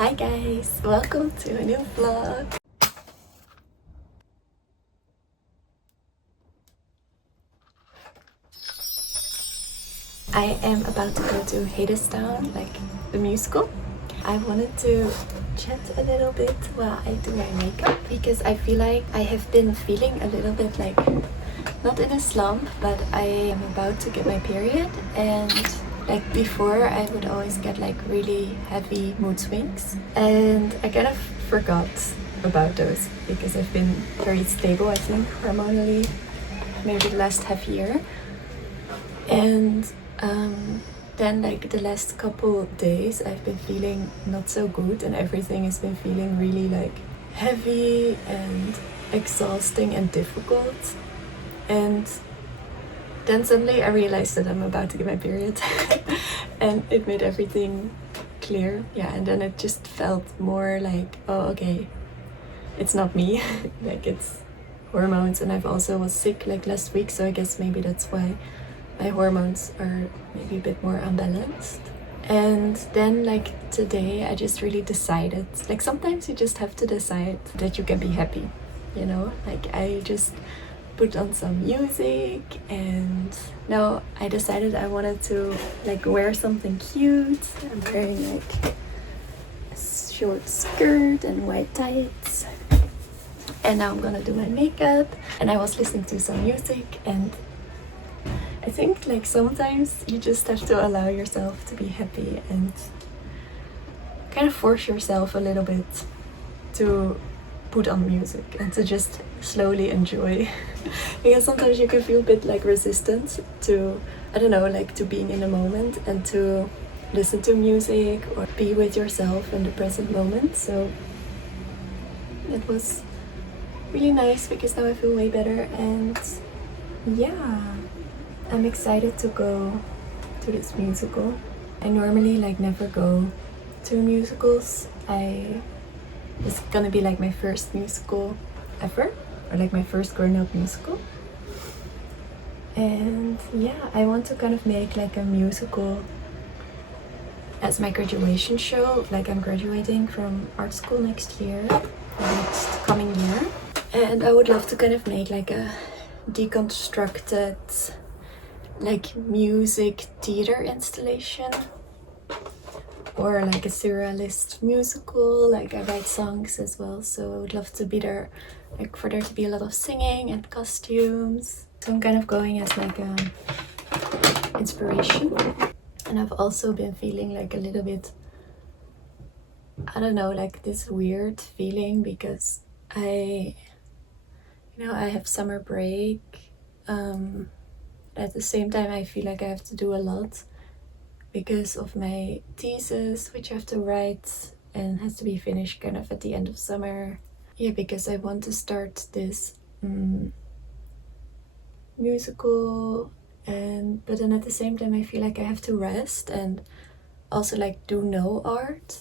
Hi guys, welcome to a new vlog. I am about to go to Hadestown, like the musical. I wanted to chat a little bit while I do my makeup because I feel like I have been feeling a little bit like, not in a slump, but I am about to get my period, and like before I would always get like really heavy mood swings, and I kind of forgot about those because I've been very stable, I think, hormonally, maybe the last half year. And then like the last couple days I've been feeling not so good, and everything has been feeling really like heavy and exhausting and difficult. And then suddenly I realized that I'm about to get my period and it made everything clear. Yeah, and then it just felt more like, oh okay, it's not me. Like it's hormones. And I've also was sick like last week, so I guess maybe that's why my hormones are maybe a bit more unbalanced. And then like today I just really decided, like sometimes you just have to decide that you can be happy, you know? Like I just put on some music, and now I decided I wanted to like wear something cute. I'm wearing like a short skirt and white tights, and now I'm gonna do my makeup. And I was listening to some music, and I think like sometimes you just have to allow yourself to be happy and kind of force yourself a little bit to put on music and to just slowly enjoy. Because sometimes you can feel a bit like resistant to, I don't know, like to being in the moment and to listen to music or be with yourself in the present moment. So it was really nice because now I feel way better, and yeah, I'm excited to go to this musical. I normally like never go to musicals. It's gonna be like my first musical ever, or like my first grown-up musical. And yeah, I want to kind of make like a musical as my graduation show. Like I'm graduating from art school next year, next coming year. And I would love to kind of make like a deconstructed like music theater installation, or like a surrealist musical. Like I write songs as well, so I would love to be there, like for there to be a lot of singing and costumes. So I'm kind of going as like a inspiration. And I've also been feeling like a little bit, I don't know, like this weird feeling because I have summer break. At the same time I feel like I have to do a lot because of my thesis, which I have to write and has to be finished kind of at the end of summer. Yeah, because I want to start this musical, but then at the same time I feel like I have to rest and also like do no art.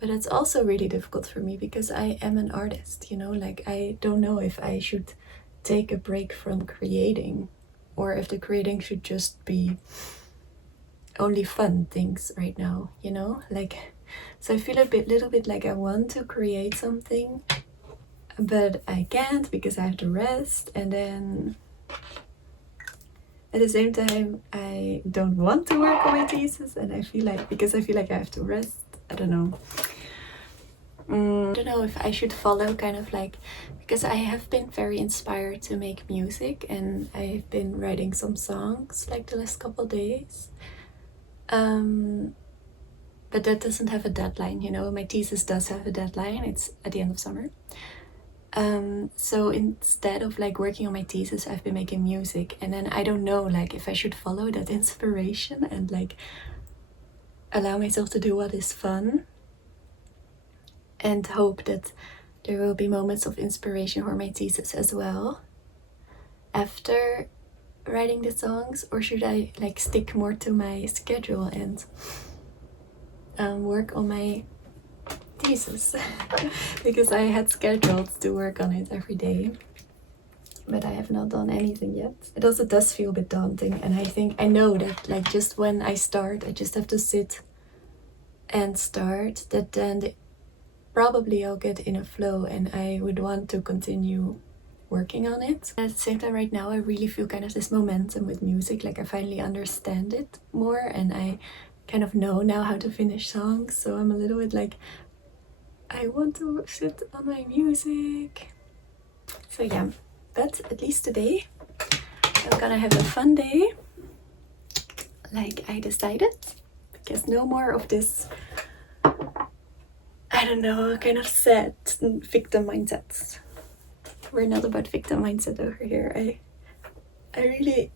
But it's also really difficult for me because I am an artist, you know? Like I don't know if I should take a break from creating, or if the creating should just be only fun things right now, you know? Like, so I feel little bit like I want to create something, but I can't because I have to rest. And then at the same time I don't want to work on my thesis, and I feel like, because I feel like I have to rest, I don't know. I don't know if I should follow kind of like, because I have been very inspired to make music, and I've been writing some songs like the last couple days. But that doesn't have a deadline, you know? My thesis does have a deadline, it's at the end of summer. So instead of like working on my thesis, I've been making music, and then I don't know like if I should follow that inspiration and like allow myself to do what is fun and hope that there will be moments of inspiration for my thesis as well after writing the songs, or should I like stick more to my schedule and work on my thesis? Because I had scheduled to work on it every day, but I have not done anything yet. It also does feel a bit daunting, and I know that like just when I start I just have to sit and start, that then probably I'll get in a flow and I would want to continue working on it. At the same time, right now I really feel kind of this momentum with music, like I finally understand it more and I kind of know now how to finish songs, so I'm a little bit like, I want to sit on my music. So yeah, but at least today I'm gonna have a fun day, like I decided, because no more of this, I don't know, kind of sad victim mindsets. We're not about victim mindset over here. I really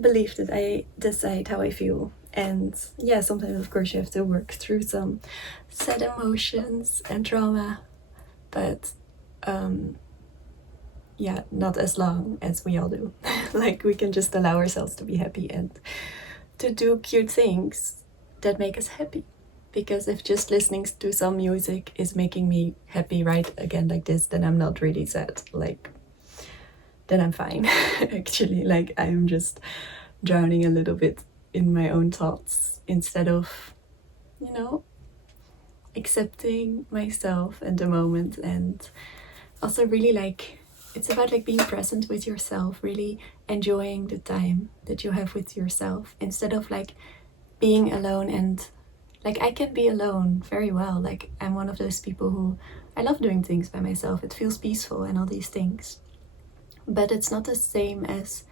believe that I decide how I feel, and yeah, sometimes of course you have to work through some sad emotions and trauma, but yeah, not as long as we all do. Like we can just allow ourselves to be happy and to do cute things that make us happy. Because if just listening to some music is making me happy right again like this, then I'm not really sad. Like, then I'm fine. Actually, like I'm just drowning a little bit in my own thoughts instead of, you know, accepting myself and the moment. And also really like, it's about like being present with yourself, really enjoying the time that you have with yourself instead of like being alone. And like I can be alone very well. Like I'm one of those people who, I love doing things by myself. It feels peaceful and all these things. But it's not the same as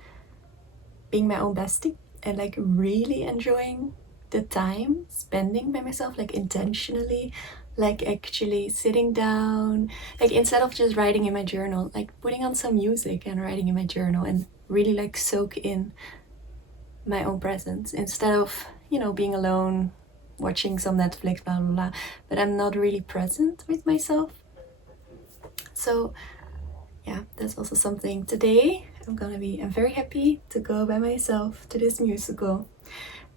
being my own bestie and like really enjoying the time spending by myself, like intentionally, like actually sitting down, like instead of just writing in my journal, like putting on some music and writing in my journal and really like soak in my own presence instead of, you know, being alone watching some Netflix, blah blah blah, but I'm not really present with myself. So yeah, that's also something. Today I'm very happy to go by myself to this musical,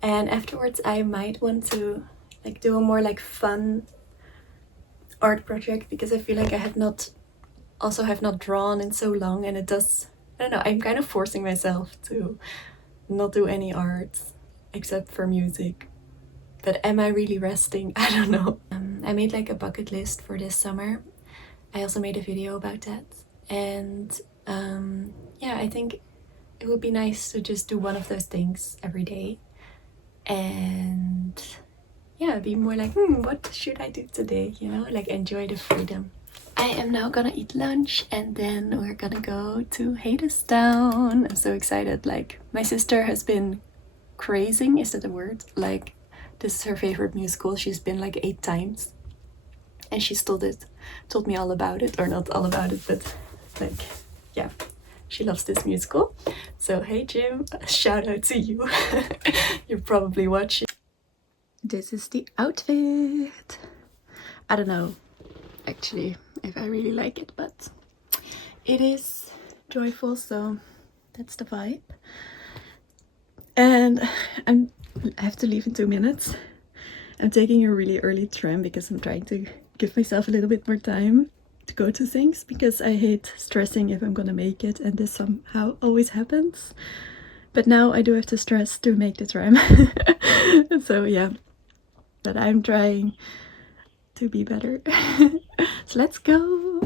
and afterwards I might want to like do a more like fun art project, because I feel like I have not drawn in so long, and it does, I don't know, I'm kind of forcing myself to not do any art except for music. But am I really resting? I don't know. I made like a bucket list for this summer. I also made a video about that. And yeah, I think it would be nice to just do one of those things every day. And yeah, be more like, what should I do today? You know, like enjoy the freedom. I am now gonna eat lunch and then we're gonna go to Hadestown. I'm so excited. Like my sister has been crazing, is that a word? Like this is her favorite musical. She's been like 8 times and she's told me all about it, or not all about it, but like, yeah, she loves this musical. So hey Jim, shout out to you. You're probably watching. This is the outfit. I don't know actually if I really like it, but it is joyful, so that's the vibe. And I have to leave in 2 minutes. I'm taking a really early tram because I'm trying to give myself a little bit more time to go to things, because I hate stressing if I'm gonna make it, and this somehow always happens. But now I do have to stress to make the tram. So yeah, but I'm trying to be better. So let's go.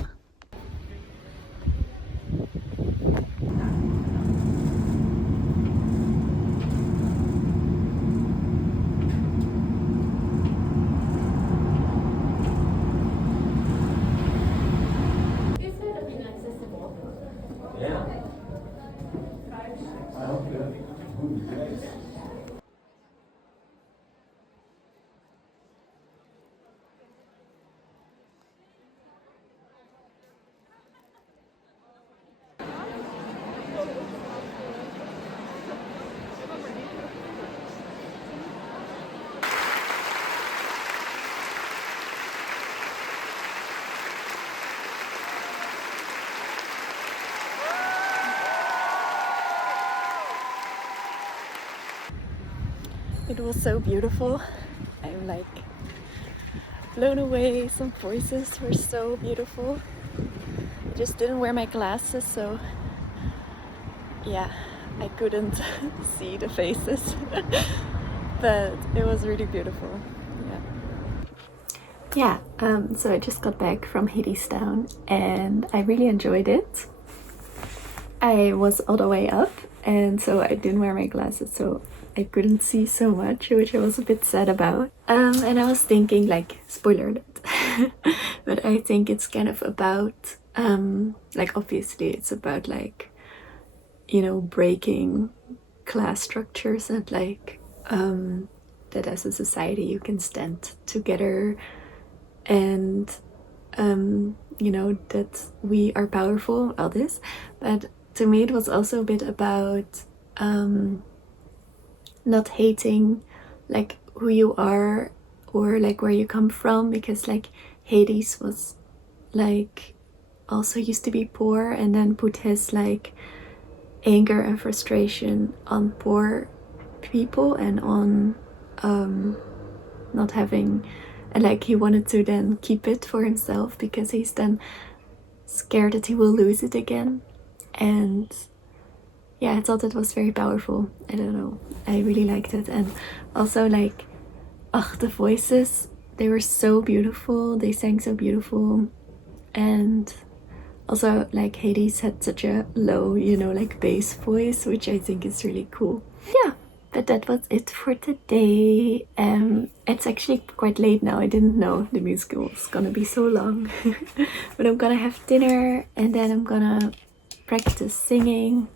It was so beautiful. I'm like blown away. Some voices were so beautiful. I just didn't wear my glasses, so yeah, I couldn't see the faces. But it was really beautiful. Yeah. Yeah, so I just got back from Hiiiii and I really enjoyed it. I was all the way up and so I didn't wear my glasses, so I couldn't see so much, which I was a bit sad about. And I was thinking, like, spoiler alert, but I think it's kind of about, like, obviously it's about, like, you know, breaking class structures and, like, that as a society you can stand together and, you know, that we are powerful, all this. But to me it was also a bit about not hating like who you are or like where you come from, because like Hades was like also used to be poor and then put his like anger and frustration on poor people and on not having, and like he wanted to then keep it for himself because he's then scared that he will lose it again. And yeah, I thought that was very powerful. I don't know, I really liked it. And also like, oh, the voices, they were so beautiful, they sang so beautiful. And also like Hades had such a low, you know, like bass voice, which I think is really cool. Yeah, but that was it for today. It's actually quite late now. I didn't know the musical was gonna be so long. But I'm gonna have dinner and then I'm gonna practice singing